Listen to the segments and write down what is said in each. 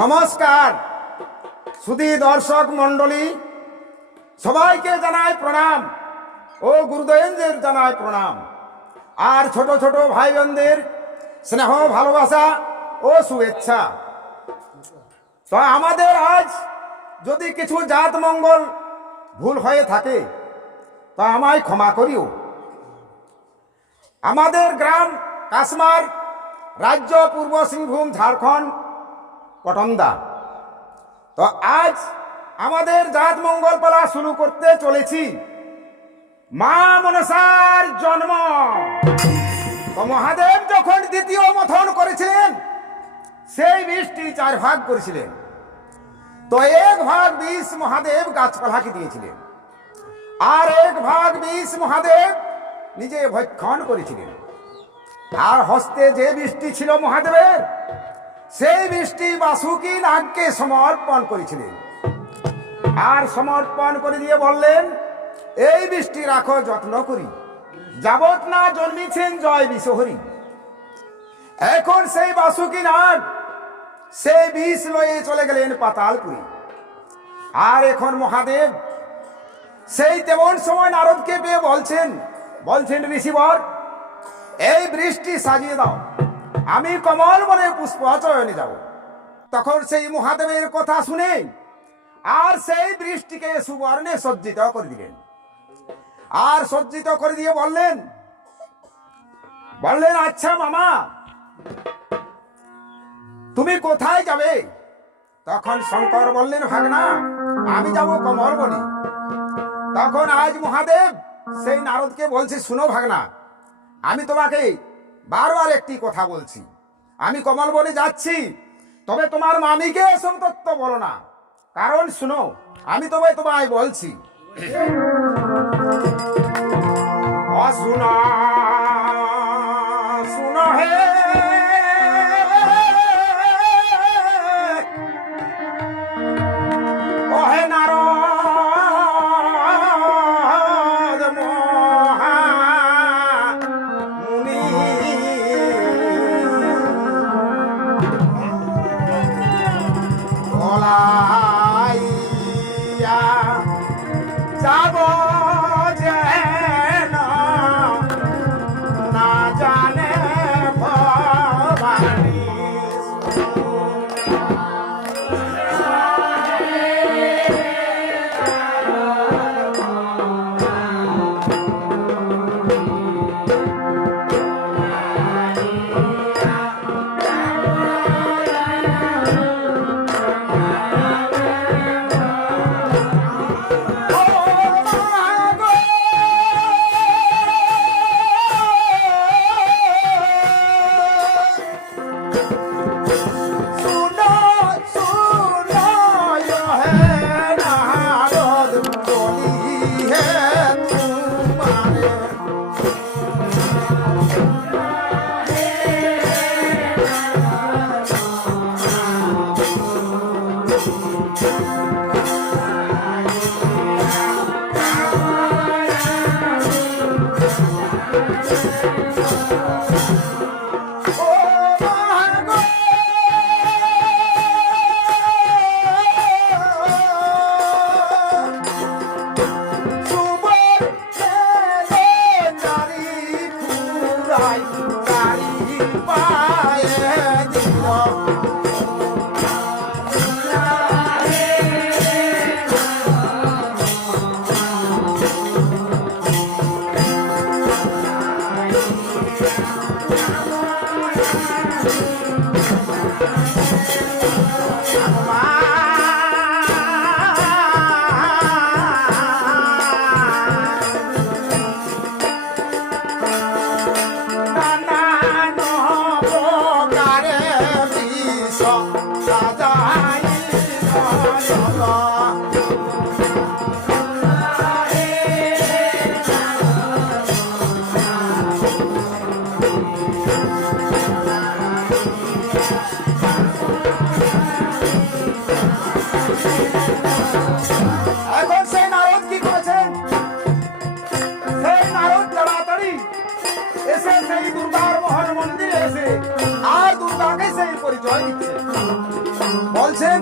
নমস্কার সুধী দর্শক মণ্ডলী, সবাইকে জানাই প্রণাম ও গুরুদেবদের জানাই প্রণাম। আর ছোট ছোট ভাই বোনদের স্নেহ ভালোবাসা ও শুভেচ্ছা। তো আমাদের আজ যদি কিছু জাত মঙ্গল ভুল হয়ে থাকে তা আমায় ক্ষমা করিও। আমাদের গ্রাম কাশমার, রাজ্য পূর্ব সিংভূম, ঝাড়খণ্ড, পটমদা। তো আজ আমাদের জাত মঙ্গল পালা শুরু করতে চলেছি। মা মনসার জন্ম। তো মহাদেব যখন দ্বিতীয় মথন করেছিলেন, সেই বিষটি 4 ভাগ করেছিলেন। তো 1 ভাগ বিষ মহাদেব গাছপালাকে দিয়েছিলেন, আর 1 ভাগ বিষ মহাদেব নিজে ভক্ষণ করেছিলেন। আর হস্তে যে বিষটি ছিল মহাদেবের, সেই বিষটি বাসুকি নাগকে সমর্পণ করেছিলেন। আর সমর্পণ করে দিয়ে বললেন, এই বিষটি রাখো যত্ন করি, যাবত না জন্মিছেন জয় বিশ্বহরি। এখন সেই বাসুকি নাগ সেই বিষ লয়ে চলে গেলেন পাতালপুরী। আর এখন মহাদেব সেই তেমন সময় নারদকে পেয়ে বলছেন ঋষিবর, এই বৃষ্টি সাজিয়ে দাও, আমি কমল বনে পুষ্প চয়নে যাব। তখন সেই মহাদেবের কথা শুনে আর সেই বৃষ্টিকে সুবর্ণে সজ্জিত করে দিলেন। আর সজ্জিত করে দিয়ে বললেন, আচ্ছা মামা, তুমি কোথায় যাবে? তখন শঙ্কর বললেন, ভাগনা, আমি যাব কমল বনে। তখন আজ মহাদেব সেই নারদকে বলছে, শুনো ভাগনা, আমি তোমাকে বারবার একটি কথা বলছি, আমি কমল বনে যাচ্ছি, তবে তোমার মামিকে এসব তত্ত্ব বলো না। কারণ শুনো, আমি তোমায় বলছি, শুনো শুনো হে ওহে নারদ মহামুনি, বলাইয়া যাব যেন না জানে ভবানী। পরিচয় দিচ্ছে, বলছেন,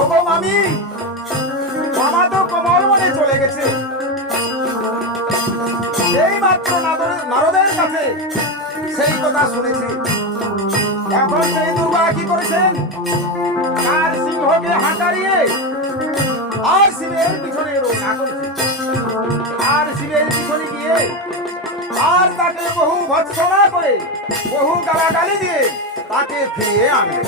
ওগো মামি, মামা তো কমল বনে চলে গেছে। সেই মাত্র নারদের কাছে সেই কথা শুনেছে। এখন সেই দুর্গা কি করেছেন, তার সিংহকে হাঁটারিয়ে আর শিবের পিছনে রওনা করেছে। আর শিবের পিছনে গিয়ে আর তাকে বহু ভৎসনা করে, বহু গালাগালি দিয়ে তাকে ফিরিয়ে আনবে।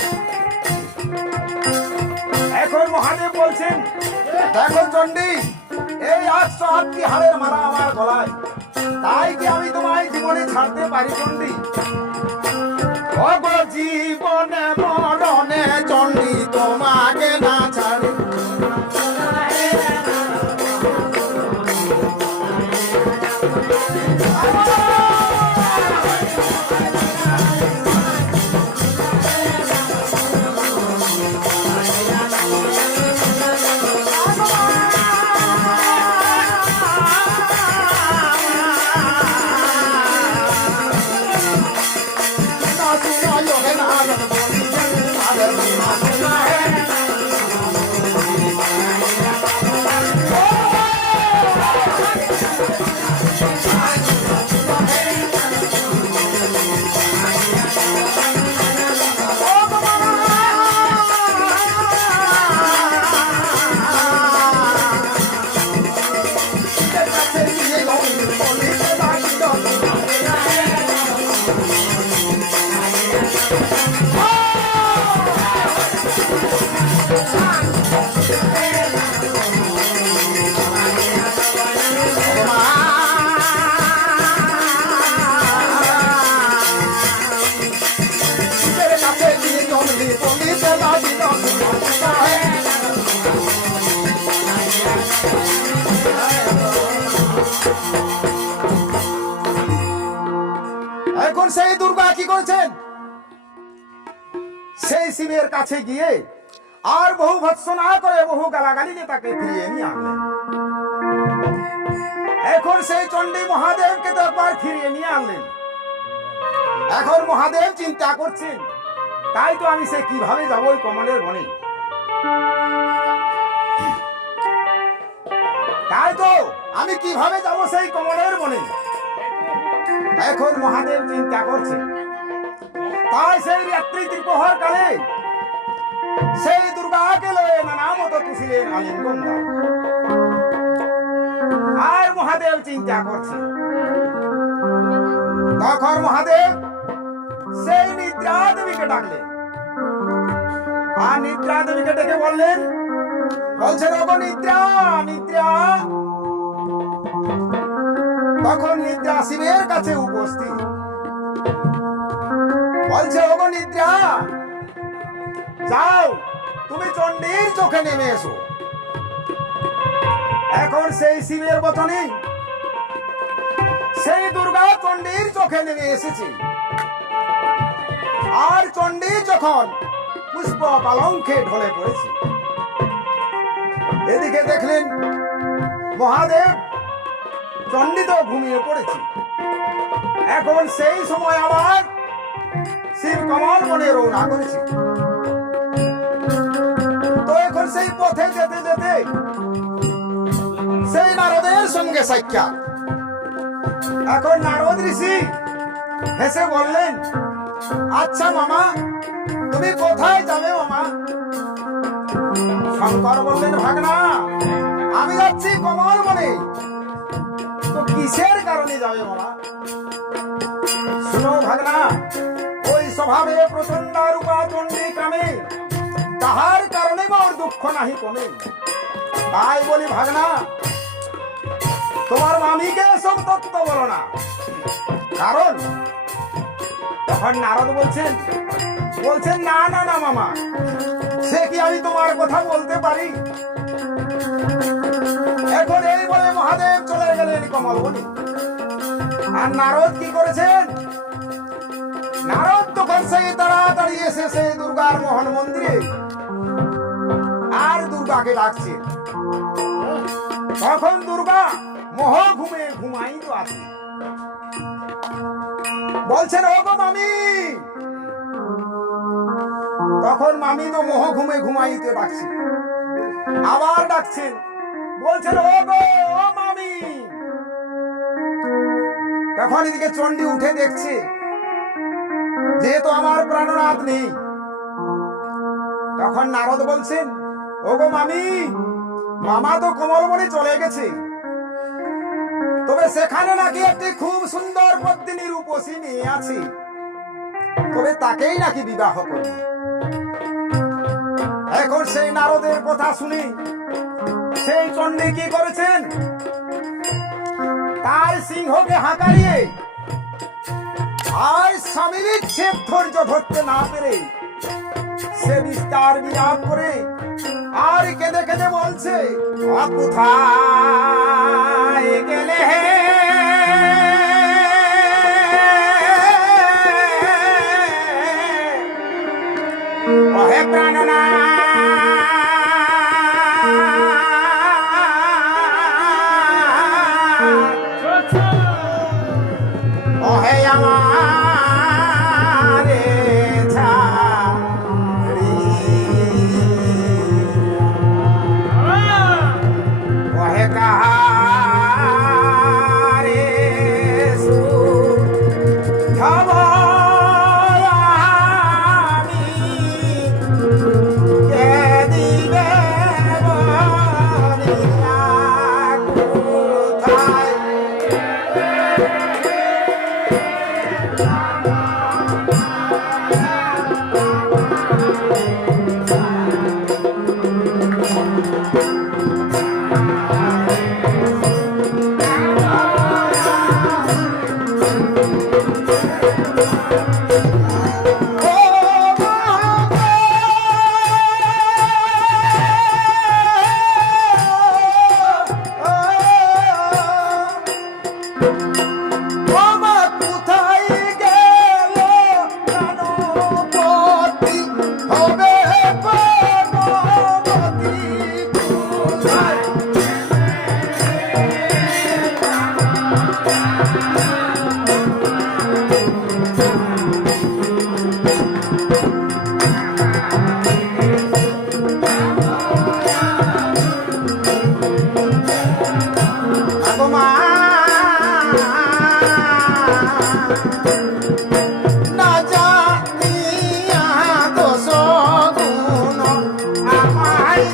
এখন মহাদেব বলছেন, দেখো চণ্ডী, এই 108টি হাড়ের মারা আমার গলায়, তাই কি আমি তোমায় জীবনে ছাড়তে পারি চণ্ডী? জীবনে মরণে চণ্ডী তোমাকে না ছাড়ি। শিবের কাছে গিয়ে আর বহু ভৎসনা করে বহু গালাগালিতে তাকে ফিরিয়ে নিয়ে আনলেন। এখন সেই চণ্ডী মহাদেবকে তো একবার ফিরিয়ে নিয়ে আনলেন। এখন মহাদেব চিন্তা করছেন, তাই তো আমি সে কিভাবে যাবো ওই কমলের বনে, তাই তো আমি কিভাবে যাব সেই কমলের বনে। এখন মহাদেব চিন্তা করছে, তাই সেই রাত্রি ত্রিপ্রহর কালে সেই দুর্গাকে লয়ে নানা মতো তুষিলেন আলিঙ্গন দান। আর মহাদেব চিন্তা করছে, তখন মহাদেব সেই নিদ্রা দেবীকে ডাকলেন। আর নিদ্রা দেবীকে ডেকে বললেন, বলছেন ওগো নিদ্রা, নিদ্রা। তখন নিদ্রা শিবের কাছে উপস্থিত, বলছে ওগো নিদ্রা, যাও তুমি চণ্ডীর চোখে নেমে এসো। এখন সেই শিবের বচনে সেই দুর্গা চণ্ডীর চোখে নেমে এসেছে। আর চণ্ডী যখন পুষ্প পালঙ্কে ঢলে পড়েছে, এদিকে দেখলেন মহাদেব চণ্ডী তো ঘুমিয়ে পড়েছে। এখন সেই সময় আবার শিব কমল বনে রওনা করেছে। তো এখন সেই পথে যেতে যেতে সেই নারদের সঙ্গে সাক্ষাৎ। এখন নারদ ঋষি হেসে বললেন, আচ্ছা মামা, তুমি কোথায় যাবে মামা? শঙ্কর বললেন, ভাগনা আমি যাচ্ছি কমল বনে। তো কিসের কারণে যাবে মামা? শুনো ভাগনা, ওই স্বভাবে প্রচন্ড রূপা চণ্ডী কামে, তাহার কারণে মোর দুঃখ নাহি কমে। তাই বলি ভাগনা, তোমার মামিকে সব তত্ত্ব বলো না। কারণ তখন নারদ বলছেন, না না না মামা, সে কি আমি তোমার কথা বলতে পারি? এখন এই বলে মহাদেব চলে গেলেন কমল বনে। আর নারদ কি করেছেন? নারদ তখন সেই তাড়াতাড়ি এসে সেই দুর্গার মোহন মন্দিরে আর দুর্গাকে ডাকছে। তখন দুর্গা মোহ ঘুমে ঘুমাইতো আছে। বলছেন ওগো মামি। তখন মামি তো মোহ ঘুমে ঘুমাইতে ডাকছে, আবার ডাকছেন, বলছেন ওগো ও মামি। তখন এদিকে চণ্ডী উঠে দেখছে যেহেতু আমার প্রাণনাথ নেই। তখন নারদ বলছেন, ওগো মামি, মামা তো কমল বনে চলে গেছে, তবে সেখানে নাকি একটি খুব সুন্দর পত্নী রূপসী মেয়ে আছে, তবে তাকেই নাকি বিবাহ করবে। এখন সেই নারদের কথা শুনি সেই চণ্ডী কি করেছেন? তার সিংহকে হাঁকারিয়ে আর স্বামী বিচ্ছেদ ধৈর্য ধরতে না পেরে সে বিস্তার বিলাপ করে আর কেঁদে কেঁদে বলছে, কোথায় গেলে ওহে প্রাণনাথ, ওহে আমারে ছাড়ি, ওহে কাহারে সুধব আমি।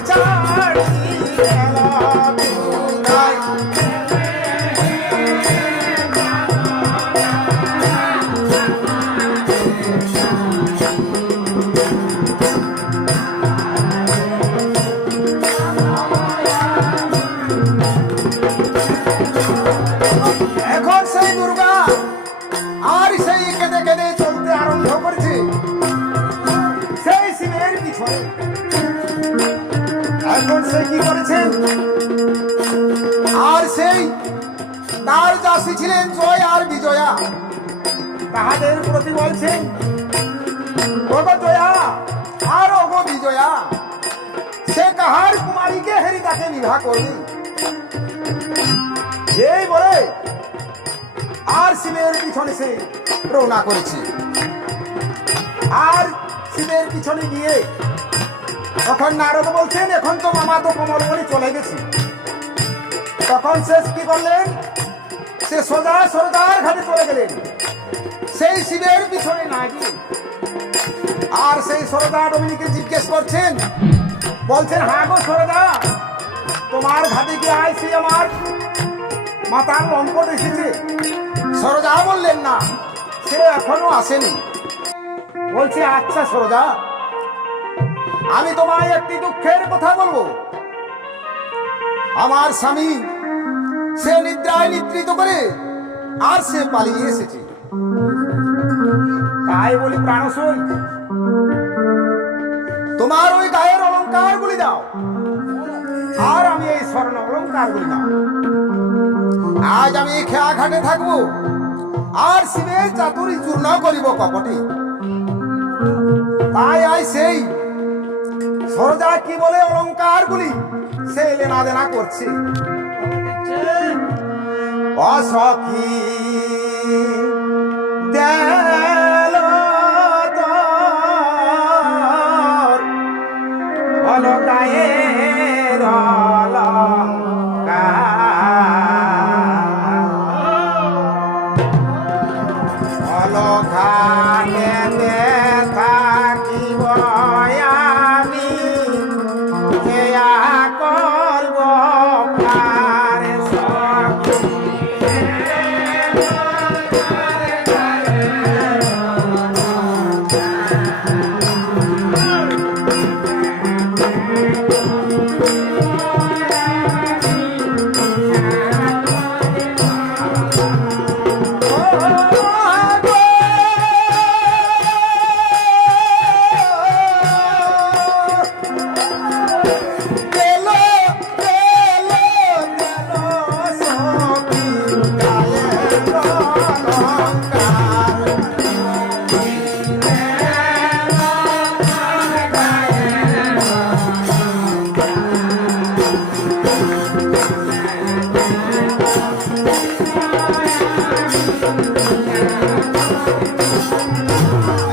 ছাড়ি গেল কোথায়? এখন সেই দুর্গা আর সেই কেঁদে কেঁদে চলতে আরম্ভ করছে সেই শিবের পিছনে। এখন সে কি করেছেন, আর সেই তার দাসী ছিলেন জয় আর বিজয়া, তাহাদের প্রতি বলছেন, ওগো জয়া আর ওগো বিজয়া, সে কাহার কুমারীকে হেরি তাকে বিবাহ করবে। এই বলে আর শিবের পিছনে সে রওনা করেছে। আর শিবের পিছনে গিয়ে তখন নারদ বলছেন, এখন তো মামা তো কমলমণি চলে গেছে। তখন সে কি করলেন, সে সোজা সরদার ঘাটে চলে গেলেন সেই শিবের পিছনে না গিয়ে। আর সেই সরদা ডমিনিকে জিজ্ঞেস করছেন, বলছেন, হ্যাঁ গো সরদা, তোমার ঘাটে কি আইসি আমার মাতার লম্পট এসেছে? সরদা বললেন, না, সে এখনো আসেনি। বলছে, আচ্ছা সরদা, আমি তোমায় একটি দুঃখের কথা বলবো। আমার স্বামী সে নিদ্রায় নিদ্রিত করে আর সে পালিয়ে এসেছে। তাই বলি প্রাণসই, তোমার ওই গায়ের অলঙ্কার গুলি দাও, আর আমি এই স্বর্ণ অলঙ্কার গুলি দাও। আজ আমি খেয়া ঘাটে থাকবো, আর শিবের চাতুরি চূর্ণ করিব কপটে। তাই আই সেই সরজা কি বলে অলঙ্কার গুলি সে লেনা দেনা করছে। অসখী দেল তোর অলঙ্কারের অলঙ্কারে থাকিব আমি কেয়া করব পারে সখী।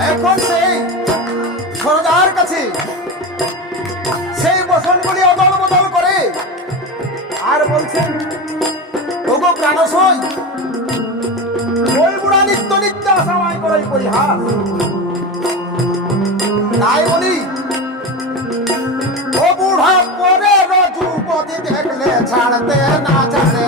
এখন সেই সরদার কাছে সেই বচনগুলি অদল বদল করে আর বলছেন, ওগো প্রাণসই, ওই বুড়া নিত্য নিত্য আসামাই করে পরিহাস। তাই বলি, ও বুড়া পরে রজুপতি দেখলে ছাড়তে না ছাড়ে।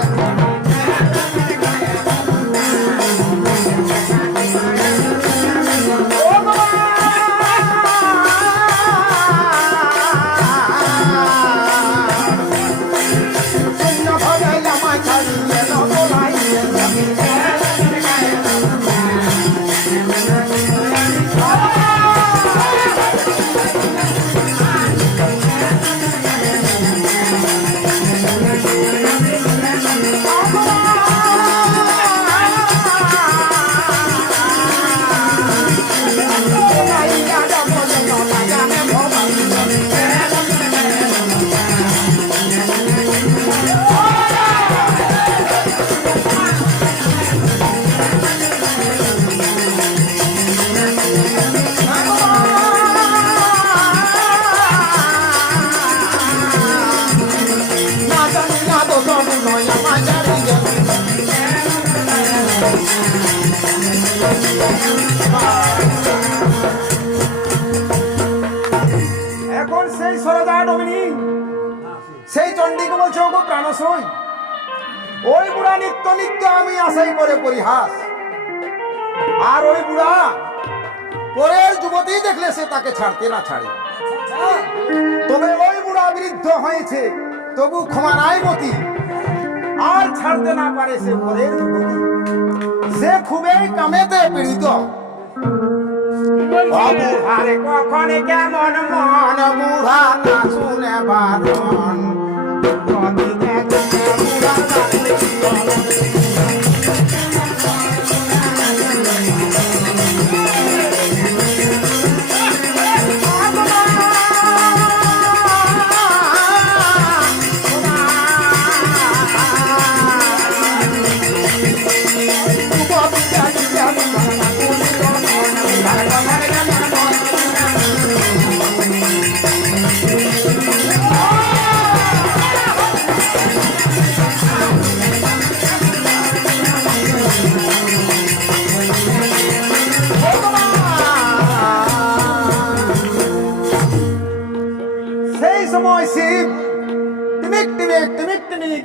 সরে যা ডমিনি। সেই চণ্ডীকে বলছে ওগো প্রাণসই, ওই বুড়া নিত্য নিত্য আমি আশাই করে পরিহাস, আর ওই বুড়া পরের যুবতী দেখলে সে তাকে ছাড়তে না ছাড়ে। তবে ওই বুড়া বৃদ্ধ হয়েছে, তবু ক্ষমা নাই মতি, আর ছাড়তে না পারে সে পরের যুবতী। সে খুবই কামেতে পীড়িত। বুড়ারে কখন কেমন মন, বুড়া না শুনে বারণ,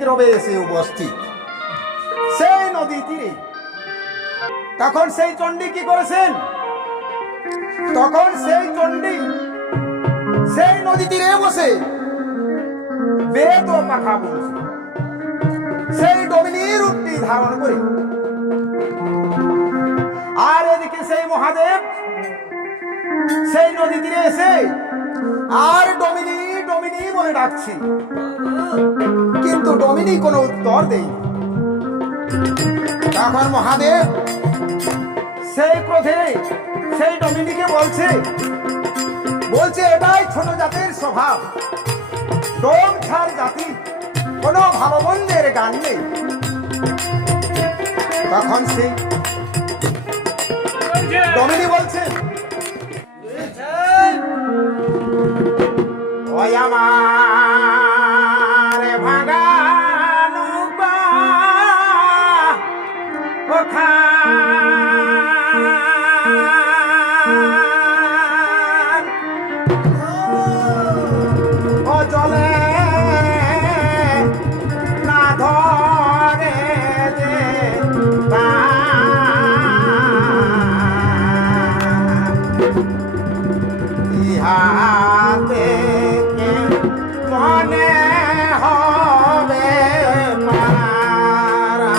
রবে এসে উপস্থিত সেই নদী তীরে। তখন সেই চণ্ডী কি করেছেন? তখন সেই চণ্ডী সেই নদী তীরে বসে বেদ ও কথা বলছে, সেই ডমিনীর রূপটি ধারণ করে। আর এদিকে সেই মহাদেব সেই নদী তীরে এসে আর ডমিনী ডমিনী বলে ডাকছি, কিন্তু ডমিনী কোনো উত্তর দেয়। তখন মহাদেব সেই ক্রোধে সেই ডমিনীকে বলছে এটাই ছোট জাতের স্বভাব, ডোম ছাড় জাতি, কোনো ভালো মন্দের গান নেই। তখন সেই ডমিনী বলছে ওই আমার ভাঙা নৌকা ওখান ও জলে না ধরে যে ইহাতে মনে হবে মারা।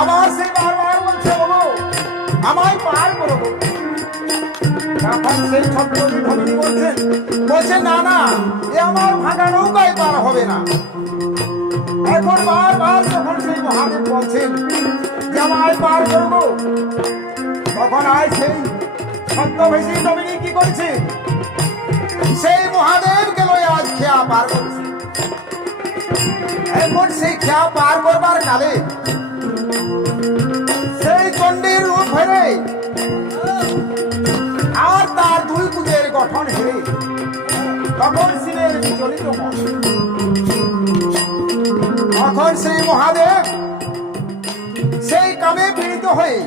আবার সেই বারবার বলছে বলো আমায় পার করো। তখন সেই ছোট্ট ধনী বলছে না না, এ আমার ভাঙা নৌকায় পার হবে না। এখন বারবার যখন সেই মহাদেব বলছেন যে আমায় পার করবো, তখন আয় সেই ছদ্মবেশী ডমিনী কি করছে? সেই মহাদেবকে লয়ে আজ খেয়া পার করছে। এখন সেই খেয়া পার করবার কালে সেই চণ্ডীর রূপ হেরে আর তার দুই কুজের গঠন হেরে তখন শিবের বিচলিত মন। তখন সেই মহাদেব সেই কামে পীড়িত হয়ে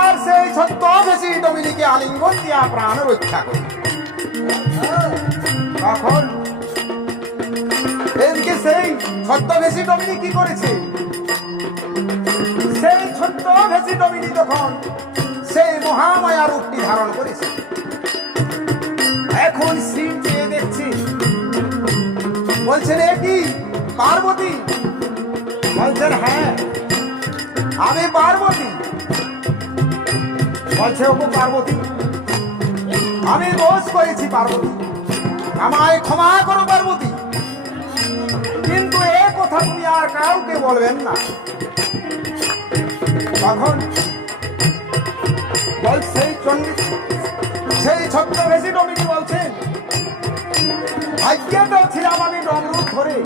আর সেই ছদ্মবেশী ডমিনীকে আলিঙ্গন দিয়া প্রাণ রক্ষা করে। তখন এদিকে সেই ছদ্মবেশী ডমিনী কি করেছে? সেই ছদ্মবেশী ডমিনী তখন সেই মহামায়া রূপটি ধারণ করেছে। এখন শিব চেয়ে দেখছি, বলছেন এ কি পার্বতী? বলছেন হ্যাঁ আমি পার্বতী। বলছে ওগো পার্বতী, আমি দোষ করেছি পার্বতী, আমায় ক্ষমা করো পার্বতী, কিন্তু এ কথা তুমি আর কাউকে বলবেন না। তখন বল সেই চণ্ডী সেই ছদ্মবেশী ডমিনী বলছেন, ভাগ্যে তো ছিলাম আমি ডমরুক ধরে,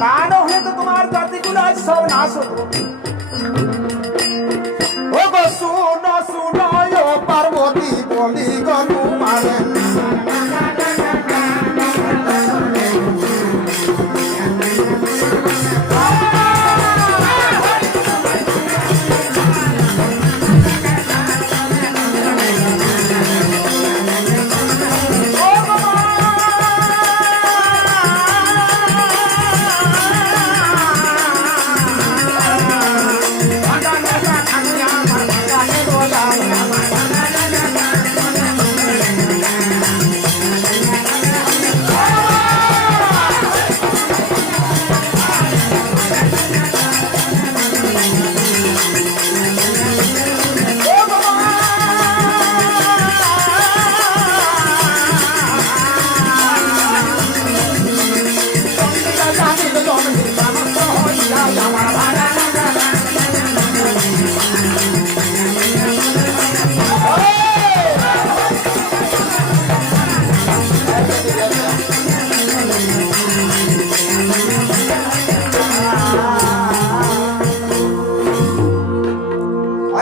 তা না হলে তো তোমার জাতিগুলো আজ সব নাশ হতো। ও গো শুনো শুনো ও পার্বতী বলি গো তোমারে,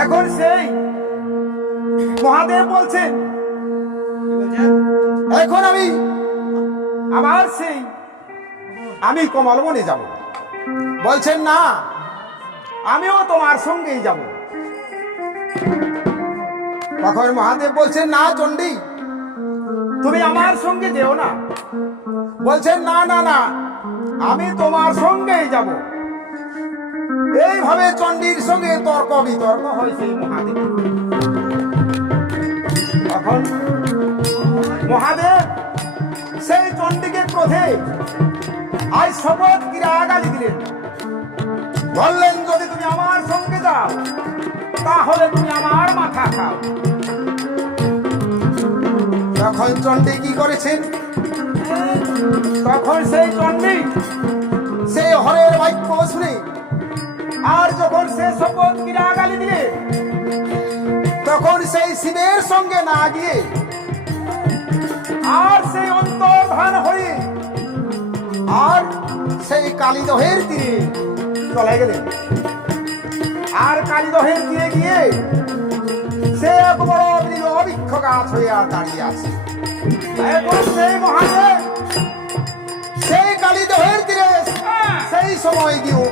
এখন সেই মহাদেব বলছেন এখন আমি আবার সেই আমি কমলবনে যাব। বলছেন না আমিও তোমার সঙ্গেই যাব। তখন মহাদেব বলছেন না চণ্ডী তুমি আমার সঙ্গে যেও না। বলছেন না না না আমি তোমার সঙ্গেই যাব। এইভাবে চণ্ডীর সঙ্গে তর্ক বিতর্ক হয় সেই মহাদেব। তখন মহাদেব সেই চণ্ডীকে ক্রোধে আজ শপথ ক্রিয়া গালি দিলেন। বললেন যদি তুমি আমার সঙ্গে যাও তাহলে তুমি আমার মাথা খাও। তখন চণ্ডী কি করেছেন? তখন সেই চণ্ডী সেই হরের বাক্য শুনে আর যখন সে শপথ ক্রিয়া গালি দিলে তখন সেই শিবের সঙ্গে না গিয়ে আর সেই অন্তর্ধান হয়ে আর সেই কালীদহের তীরে চলে গেলেন। আর কালীদহের তীরে গিয়ে সে এক বড় বৃক্ষ গাছ হয়ে আর দাঁড়িয়ে আছে। এখন সেই মহাদেব সেই কালীদহের তীরে সেই সময় গিয়ে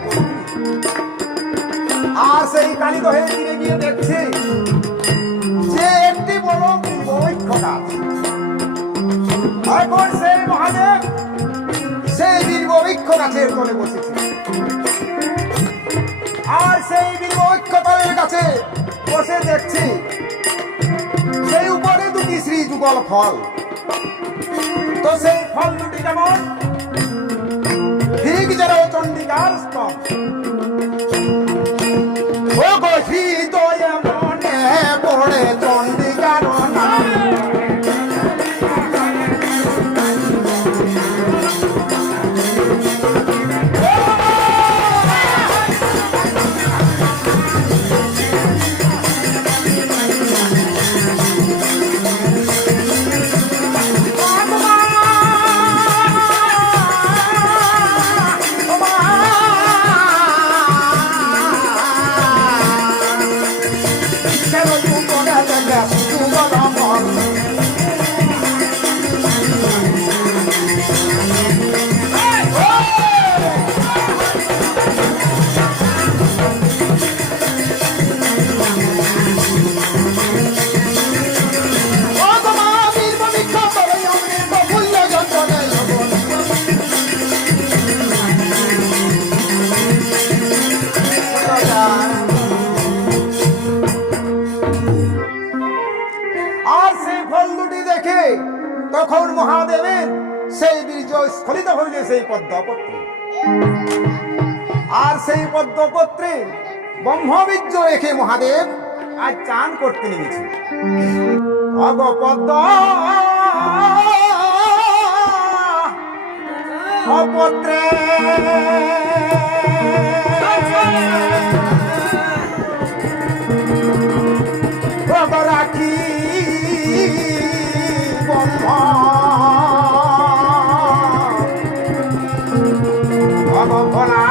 আর সেই কালীদহের তীরে গিয়ে দেখছে যে একটি বড় বৃক্ষ গাছ। এখন সেই মহাদেব সেই বৃক্ষ গাছের তলে বসেছে আর সেই বৃক্ষ তলের কাছে বসে দেখছে সেই উপরে দুটি শ্রী যুগল ফল। তো সেই ফল দুটি যেমন ঠিক যেন চণ্ডিকার স্তম্ভ। ও গঠিত মনে পড়ে চণ্ডিকার নাম। মহাদেবের সেই বীর্য স্খলিত হইল সেই পদ্মপত্রে, আর সেই পদ্মপত্রে ব্রহ্মবীর্য রেখে মহাদেব আজ চান করতে নেমেছে। অগ পদ্ম অপত্রে রাখি ব্রহ্ম ভগভলা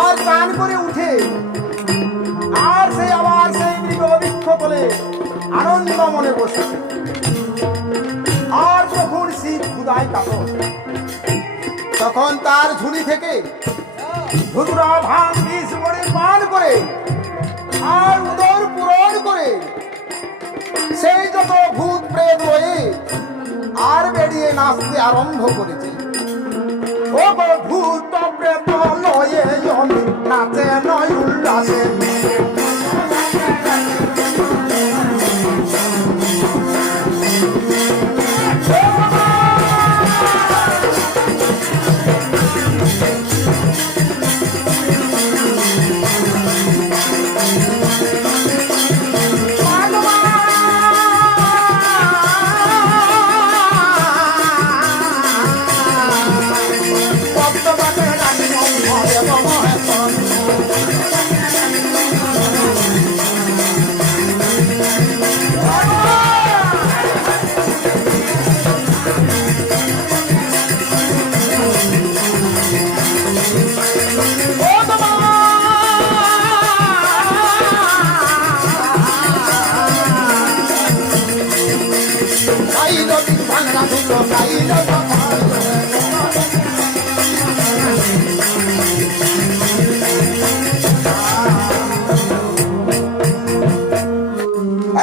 আর চান করে উঠে আর সেই আবার সেই মৃগবৃক্ষ বলে আনন্দ মনে বসেছে। আর যখন শীত ক্ষুধায় কাতর, তখন তার ঝুলি থেকে ধুতুরা ভাঙ বিষ করে পান করে আর উদর পূরণ করে সেই যত ভূত প্রেত রয়ে আর বেরিয়ে নাচতে আরম্ভ করেছে। ও ভূত প্রেত লয়ে নাচে নয় উল্লাসে,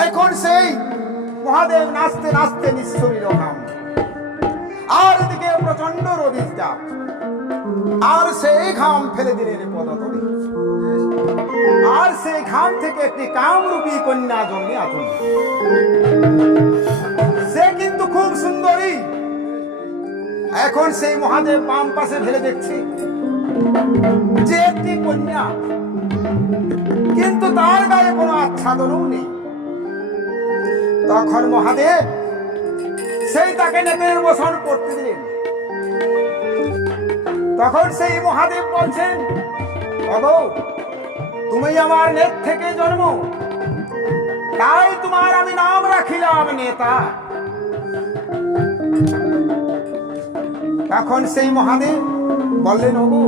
এখন সেই মহাদেব নাচতে নাচতে নিঃশরীর ঘাম, আর এদিকে প্রচন্ড রবির চাপ, আর সেই ঘাম ফেলে দিলেন পদতলে, আর সেই ঘাম থেকে একটি কামরূপী কন্যা জন্মে আছেন। সে কিন্তু খুব সুন্দরী। এখন সেই মহাদেব বাম পাশে ফেলে দেখছে যে একটি কন্যা, কিন্তু তার গায়ে কোনো আচ্ছাদনও নেই। তখন মহাদেব সেই তাকে নেতের বসন করতে দিলেন। তখন সেই মহাদেব বলছেন, ওগো তুমি আমার নেত থেকে জন্ম, তাই তোমার আমি নাম রাখিলাম নেতা। তখন সেই মহাদেব বললেন, ওগো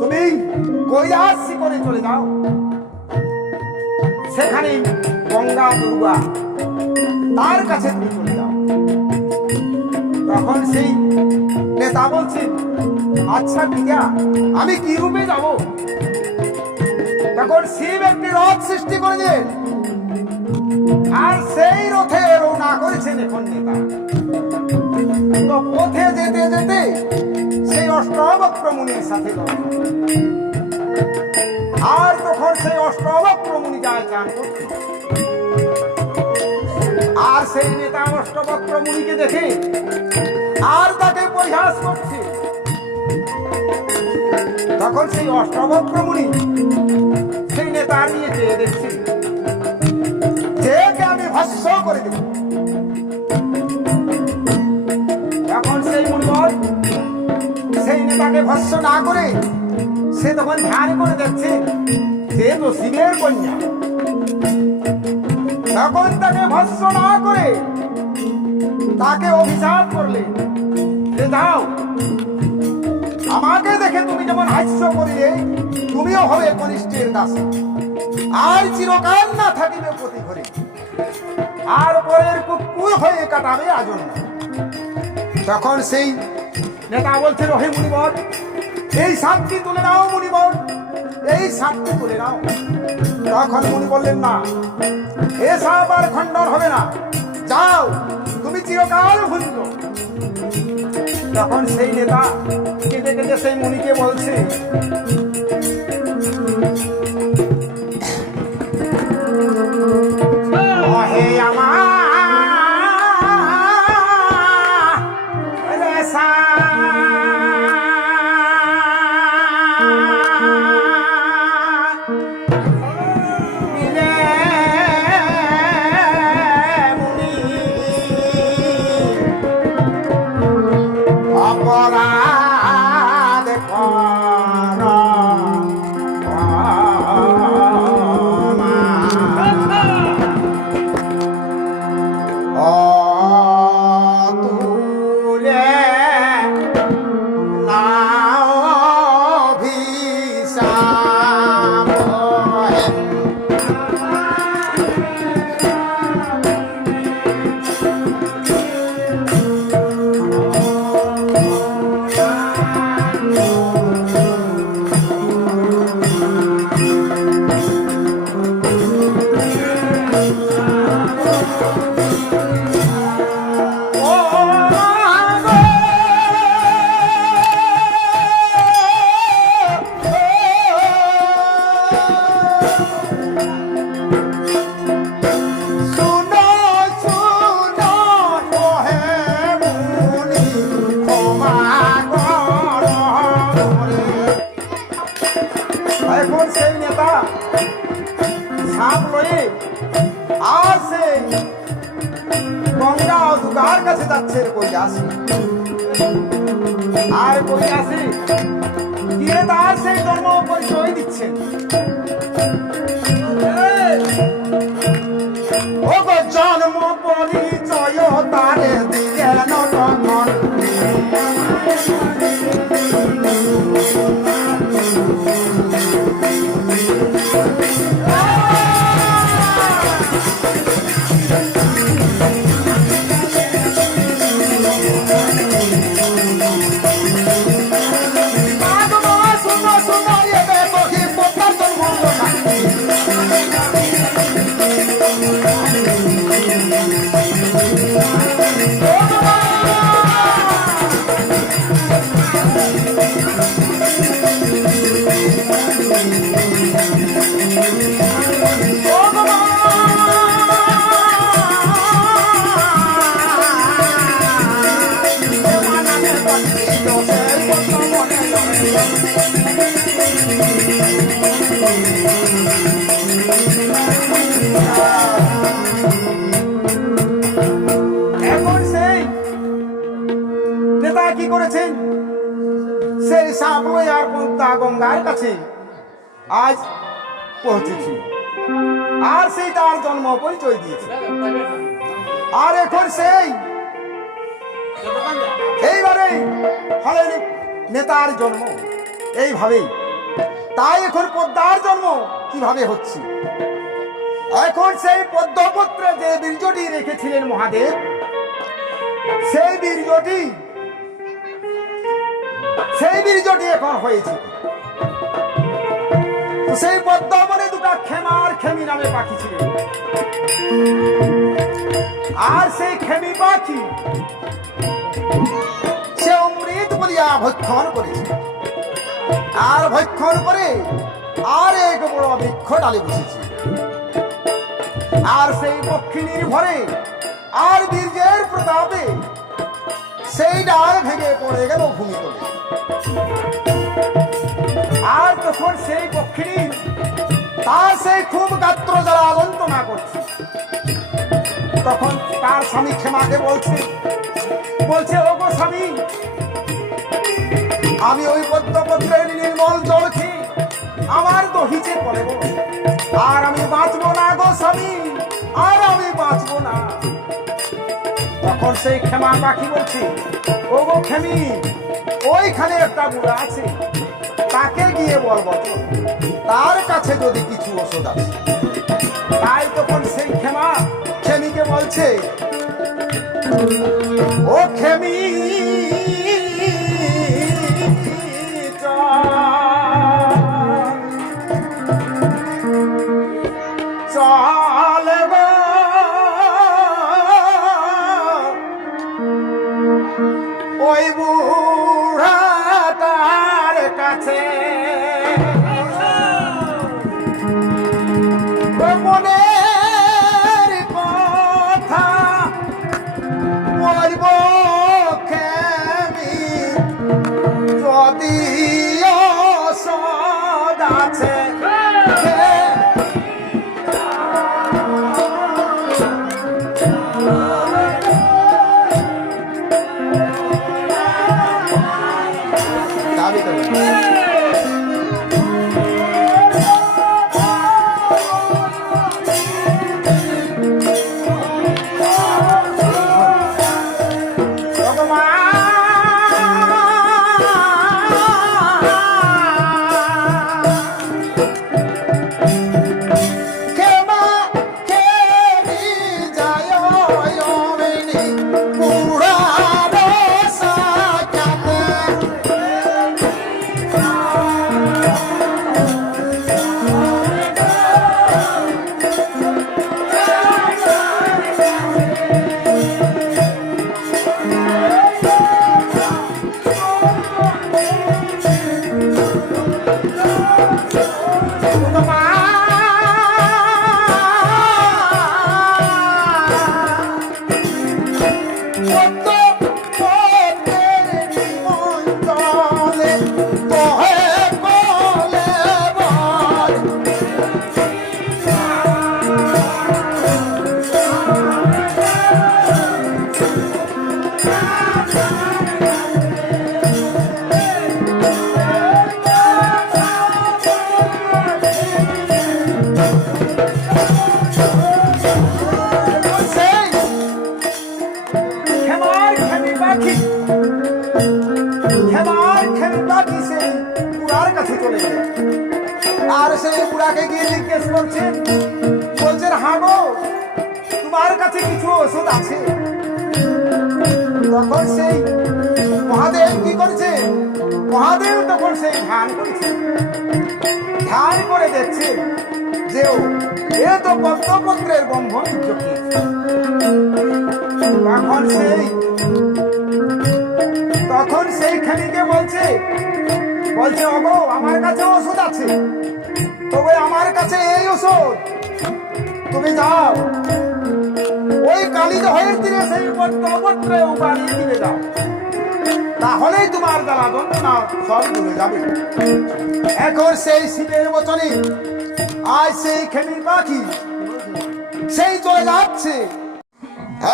তুমি সেই কৈলাসী করে চলে যাও, সেখানে গঙ্গা দুর্গা তার কাছে তুমি চলে যাও। তখন সেই নেতা বলছে, আচ্ছা পিতা, আমি কি রূপে যাব? তখন শিব একটি রথ সৃষ্টি করেছেন, আর সেই রথে রওনা করেছেন এখন নেতা। তো পথে যেতে যেতে সেই অষ্টবক্র মুনির সাথে দেখা, আর তখন সেই অষ্টবক্র মুনি যায় চান করতে। আর সেই নেতা অষ্টবক্র মুনিকে দেখে আর তাকে পরিহাস করছে। তখন সেই অষ্টবক্র মুনি সেই নেতার নিয়ে চেয়ে দেখছে, যে আমি ভস্ম করে দেব। এখন সেই মুনিবর সেই নেতাকে ভস্ম না করে সে তখন ধ্যান করে দেখছে যে তো শিবের কন্যা। তখন তাকে ভস্ম না করে তাকে অভিশাপ করলে যে যাও, আমাকে দেখে তুমি যেমন হাস্য করিলে তুমিও হবে কনিষ্ঠের দাসী, আর চিরকাল না থাকিবে প্রতি ঘরে, আর পরের কুকুর হয়ে কাটাবে আজন্ম। তখন সেই নেতা বলছে, হে মুনিবর, এই সাপটি তুলে নাও মুনিবর, এই সাপটি তুলে নাও। তখন মুনি বললেন, না, এ সাপ আর খণ্ডন হবে না, যাও, তুমি চিরকাল ভুলল। তখন সেই নেতা কেঁদে কেঁদে সেই মুনিকে বলছে, হে আমার অপরাধ কর তুলে নাও ভিসাম। এখন সেই নেতা সাপ লয়ে আর সেই গঙ্গা দুর্গার কাছে যাচ্ছে কৈলাসী। আর কৈলাসী গিয়ে তার সেই জন্ম পরিচয় দিচ্ছেন। ও গো জন্ম পরিচয় তারে দিলেন তখন, এখন সেই নেতা কি করেছেন, সেই সাপড়ে আর পন্থা গঙ্গার কাছে আজ পৌঁছেছি, আর সেই তার জন্ম পরিচয় দিয়েছে। আর এখন সেই এইবারে ফলে নেতার জন্ম এইভাবেই তাই এখন পদ্মার জন্ম কিভাবে হচ্ছে। এখন সেই পদ্মপত্রে যে বীর্যটি রেখেছিলেন মহাদেব, সেই বীর্যটি এখন হয়েছে। তো সেই পদ্মবনে দুটা খেমার খেমি নামে পাখি ছিল, আর সেই খেমি পাখি সে অমৃত বলিয়া ভক্ষণ করেছে, আর ভক্ষণ করে আর এক বড় বৃক্ষ ডালে বসেছে। আর সেই পক্ষিণীর ভরে আর বীর্যের প্রতাপে সেই ডাল ভেঙে পড়ে গেল ভূমিতলে। আর তখন সেই পক্ষিণী তার সেই খুব গাত্র জ্বালা যন্ত্রণা করছে। তখন তার স্বামী ক্ষেমাকে বলছে, ও গো স্বামী, আমি ওই পদ্মপত্রের নির্মল জল খেয়ে আমার দহিতে পড়ে গো, আর আমি বাঁচবো না গো স্বামী, আর আমি বাঁচবো না। তখন সেই ক্ষেমা পাখি বলছে, ও গো খেমি, ওইখানে একটা বুড়া আছে, তাকে গিয়ে বলবো তার কাছে যদি কিছু ওষুধ আছে। তাই তখন সেই ক্ষেমা খেমিকে বলছে, ও খেমি, চল গো ওই বুড়াটার কাছে, মনের কথা বলব খেমি, যদি ওষুধ আছে। আর সেই বুড়াকে গিয়ে জিজ্ঞেস করছেন, হ্যাঁ গো, তোমার কাছে কিছু ওষুধ আছে? তখন সেই মহাদেব কি করছে, মহাদেব তখন সেই ধ্যান করেছে, ধ্যান করে দেখছে যে এ তো পদ্মপত্রের বন্ধন যোগী। তখন সেই খানিকে বলছে, ওগো আমার কাছে ওষুধ আছে, তবে আমার কাছে এই ওষুধ, তুমি যাও ওই কালীদহের তীরে সেই পদ্মপত্রে উপাড়িয়ে দিবে যাও, তাহলেই তোমার জ্বালা যন্ত্রণা সব দূরে যাবে। এখন সেই শিবের বচনে আজ সেই খেমি পাখি সেই চলে যাচ্ছে।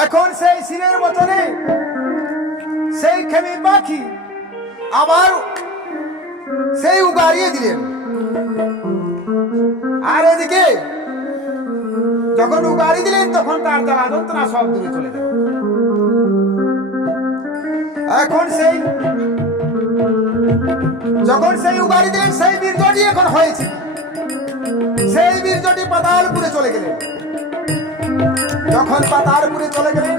এখন সেই শিবের বচনে সেই খেমি পাখি আবার সেই উগাড়িয়ে দিলেন। আর এদিকে যখন উগাড়ি দিলেন তখন তার জ্বালা যন্ত্রণা সব দূরে চলে গেল। এখন সেই যখন সেই উগারি দিলেন সেই বীর্যটি এখন হয়েছে, সেই বীর্যটি পাতালপুরে চলে গেলেন। যখন পাতালপুরে চলে গেলেন,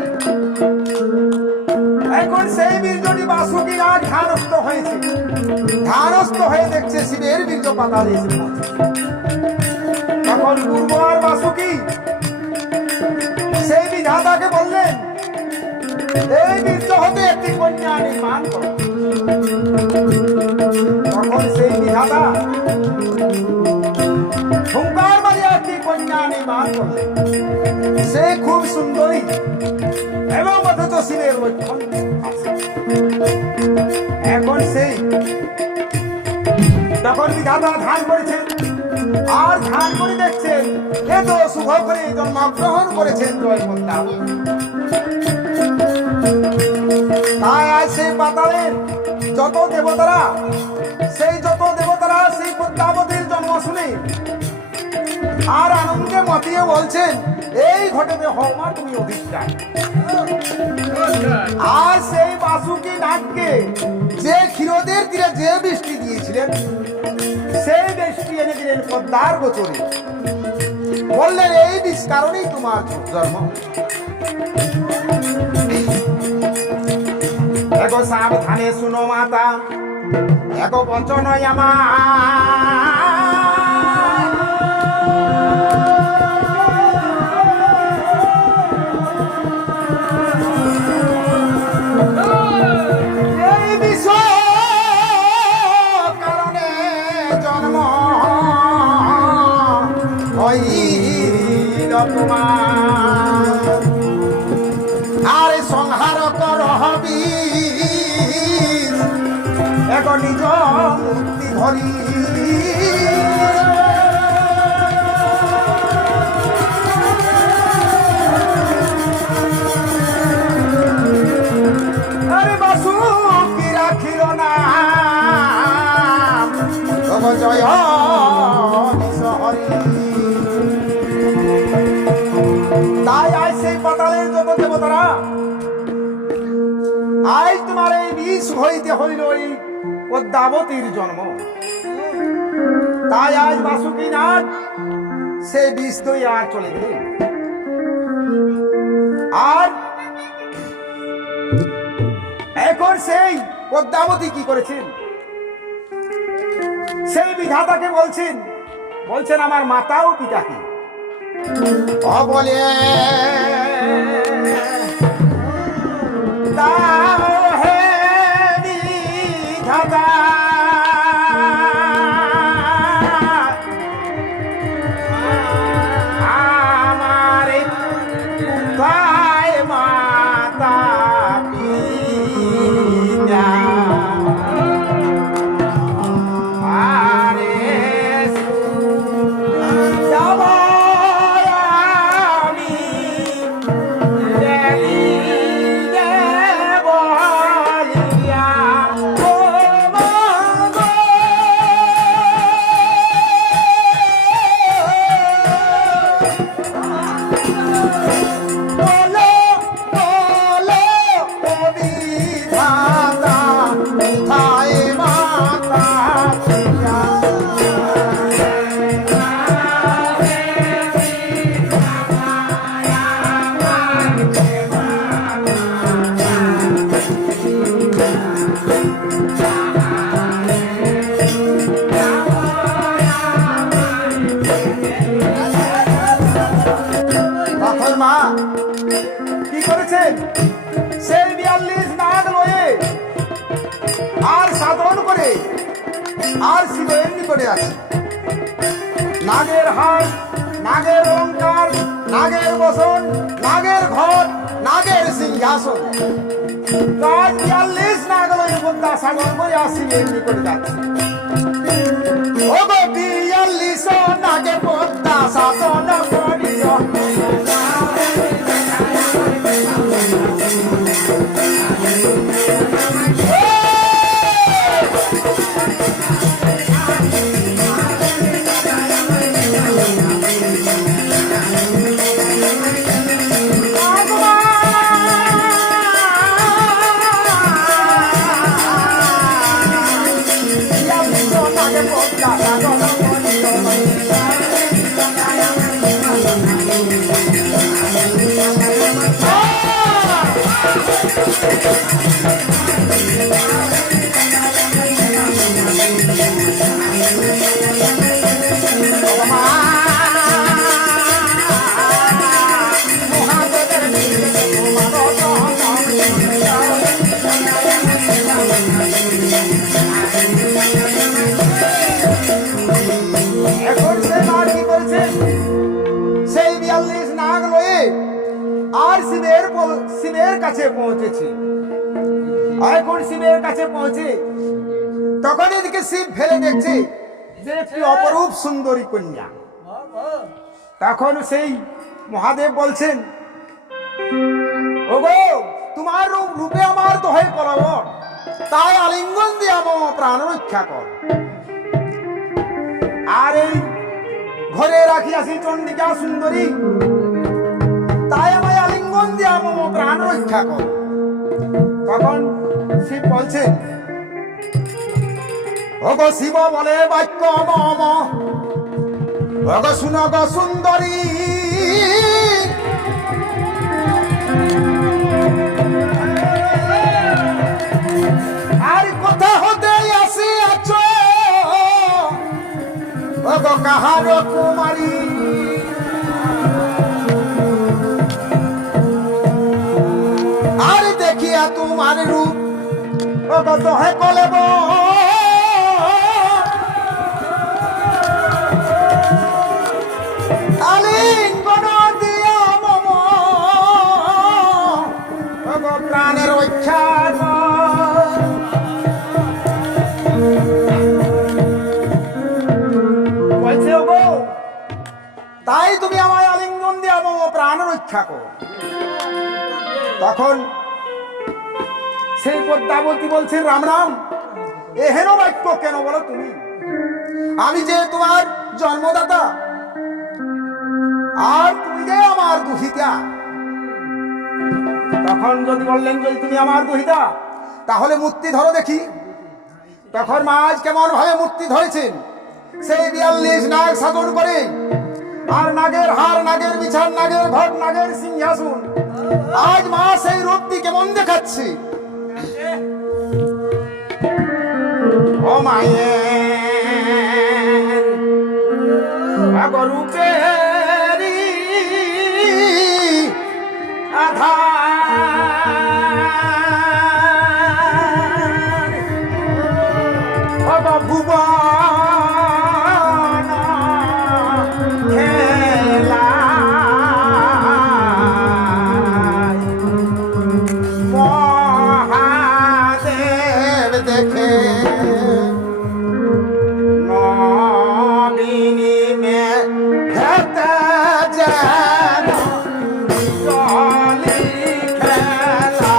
এখন সেই বীর্যটি বাসুকি না ধ্যানস্থ হয়েছে। ধ্যানস্থ হয়ে দেখছে শিবের বীর্য পাতালে এসে পৌঁছে। তখন পূর্ব আর বাসুকি সেই বিধাতাকে বললেন, এই বীর্য হতে একটি কন্যা নির্মাণ করো। তখন সেই বিধাতা হুঙ্কার মারিয়া একটি কন্যা নির্মাণ করলেন। সে খুব সুন্দরী এবং অথচ শিবের লক্ষণ আছে। এখন সেই তখন বিধাতা ধ্যান করেছেন, আর ধ্যান করে দেখছেন এ তো শুভ করে জন্মগ্রহণ করেছেন জয় পদ্মাবতী। তাই আজ সেই পাতালের যত দেবতারা সেই পদ্মাবতীর জন্ম শুনে আর আনন্দে মাতিয়ে বলছেন, এই ঘটেতে হওয়া তুমি অধিষ্ঠান। আর সেই বাসুকি নাগকে যে ক্ষীরদের তীরে যে বৃষ্টি দিয়েছিলেন, সেই বৃষ্টি এনে দিলেন পদ্মার গোচরে। বললেন, এই বিষ কারণেই তোমার জন্ম। এগো সাবধানে শুনো মাতা, এগো বচন আমার। এই বিশ্ব কারণে জন্ম হইল তোমার, আর সংহার কর হবি এক নিজ মুক্তি ধরি। আরে বাসুকি রাখিল না জয় হরি। তাই আজ সেই পাতালের যত দেবতারা, আজ তোমার এই বিষ হইতে হইল এই পদ্মাবতীর জন্ম। তাই আজ বাসুকি নাগ সেই বিষ তৈ আর চলে গেলেন। আর এখন সেই পদ্মাবতী কি করেছেন, সেই বিধাতাকে বলছেন আমার মাতা ও পিতাকে বলে দাও হে বিধাতা, আমার ভাই মাতা পিতা কি করেছেন, সেই 42 নাগ লয়ে আর সাধন করে আর শিবের নিকটে আছে। নাগের হাট, নাগের অহংকার, নাগের বসন, নাগের ঘর, নাগের সিংহাসন। 42 নাগ লয়ে পদ্মা সাধন করে আর শিবের নিকটে যাচ্ছে। ও গো 42 নাগে পদ্মা সাধন করিল, মহাদেবের নির্দেশে তোমার এখন সে মা কি করছেন, সেই 42 নাগ লয়ে আর শিবের কাছে পৌঁছেছে। এখন শিবের কাছে পৌঁছে তখন এদিকে শিব ফেলে দেখছে যে একটি অপরূপ সুন্দরী কন্যা। তখন সেই মহাদেব বলছেন, ওগো তোমার রূপে আমার দোহাই পড়াব, তাই আলিঙ্গন দিয়ে আমার প্রাণ রক্ষা কর। আর এই ঘরে রাখিয়াছি চণ্ডিকা সুন্দরী, তাই আমায় আলিঙ্গন দিয়ে আমার প্রাণ রক্ষা কর। তখন শিব বলছেন, ওগো শিব বলে বাক্য মম, ওগো শুনো গো সুন্দরী, আর কোথা হতে আসিয়াছ ওগো কাহার কুমারী, আর দেখিয়া তোমার রূপ ওগো দহে কলেব, আলিঙ্গন দিয়া মম ওগো প্রাণের রক্ষা কর। বলছে ওগো তাই তুমি আমায় আলিঙ্গন দিয়া মম প্রাণ রক্ষা কর। তখন সেই পদ্মাবতী বলছেন, রাম রাম, এহেন বাক্য কেন বলো তুমি? আমি যে তোমার জন্মদাতা, আর তুমি যে আমার দুহিতা। তখন যদি বললেন যদি তুমি আমার দুহিতা, তাহলে মূর্তি ধরো দেখি। তখন মাঝ কেমন ভাবে মূর্তি ধরেছেন, সেই 42 নাগ সাধন করে, আর নাগের হার, নাগের বিছান, নাগের ঘট, নাগের সিংহাসন। আজ মা সেই রূপটি কেমন দেখাচ্ছে। ও মায়ের রূপেরি আধার ভুবন খেলা মহাদেব দেখে নবিনী মে খেতে যেন চলি খেলা।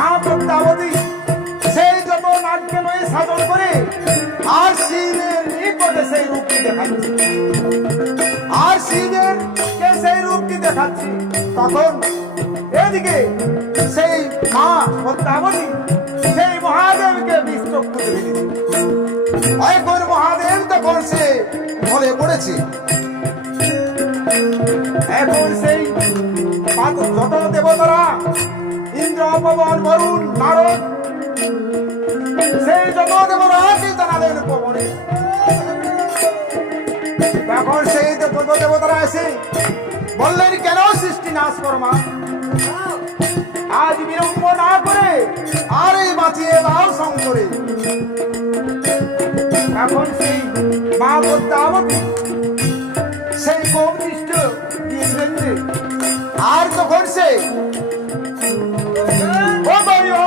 মা পদ্মাবতী সেই যত নাটকে নয় সাধন করে আর শিবের নিকটে সেই রূপটি দেখাচ্ছে, আর শিবের কে সেই রূপটি দেখাচ্ছে। তখন এদিকে সেই মা পদ্মাবতী সেই মহাদেবকে বিশ্বক্ষু দেখে দিচ্ছে। এখন মহাদেব তখন সে ঢলে পড়েছে। এখন সেই যত দেবতারা ইন্দ্র, পবন, বরুণ, নারদ সেই যত দেবরাকে জানালেন পবনে। তখন সেই দেবতারা এসে বললেন, কেন সৃষ্টি নাশ করমা, আজ বিলম্ব না করে আর এই বাঁচিয়ে দাও শঙ্করে। এখন সেই মা পদ্মাবতী সেই কোপ দৃষ্ট দিয়েছিলেন যে, আর তখন সে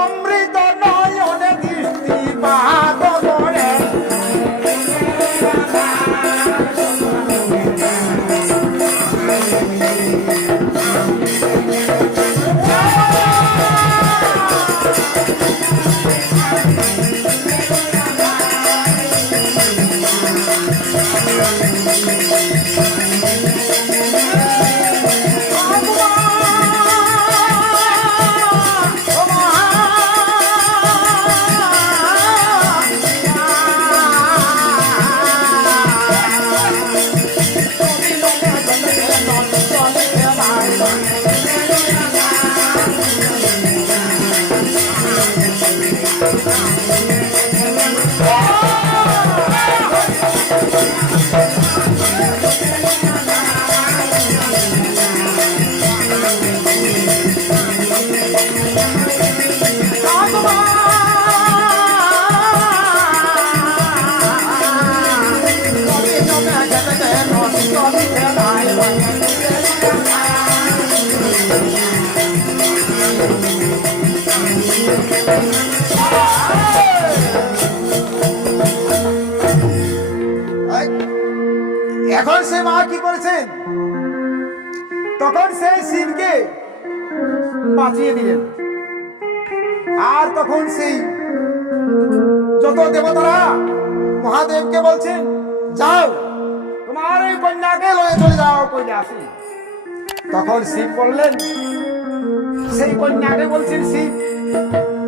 অমৃত নয়নে দৃষ্টি পাত করে এখন সে মা কি করেছেন, তখন সেই শিবকে বাঁচিয়ে দিলেন। আর তখন সেই যত দেবতারা মহাদেবকে বলছেন, যাও তোমার এই কন্যাকে লয়ে চলে যাও কৈলাসে। তখন শিব বললেন, সেই কন্যাকে বলছেন, শিব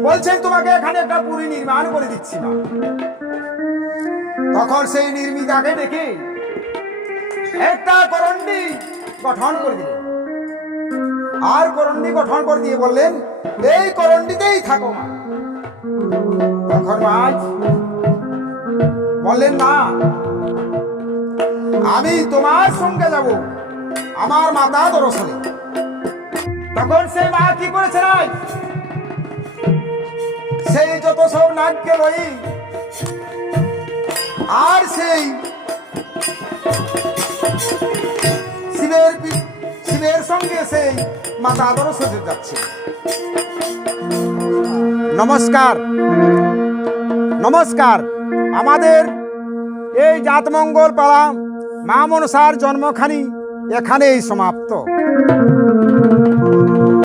বলছেন তোমাকে এখানে একটা পুরী নির্মাণ করে দিচ্ছি না। তখন সেই নির্মিতাকে দেখে একটা করণ্ডী গঠন করে দিলেন, আর করণ্ডী গঠন করে দিয়ে বললেন, এই করণ্ডীতেই থাকো মা। তখন মাছ বললেন, না আমি তোমার সঙ্গে যাব আমার মাতা দর্শনে। তখন সেই মা কি করেছে, সেই যত সব নাটকে লই আর সেই শিবের সঙ্গে সেই মাতা দর্শনে যাচ্ছে। নমস্কার নমস্কার। আমাদের এই জাতমঙ্গল পাড়া মা মনসার জন্মখানি এখানেই সমাপ্ত।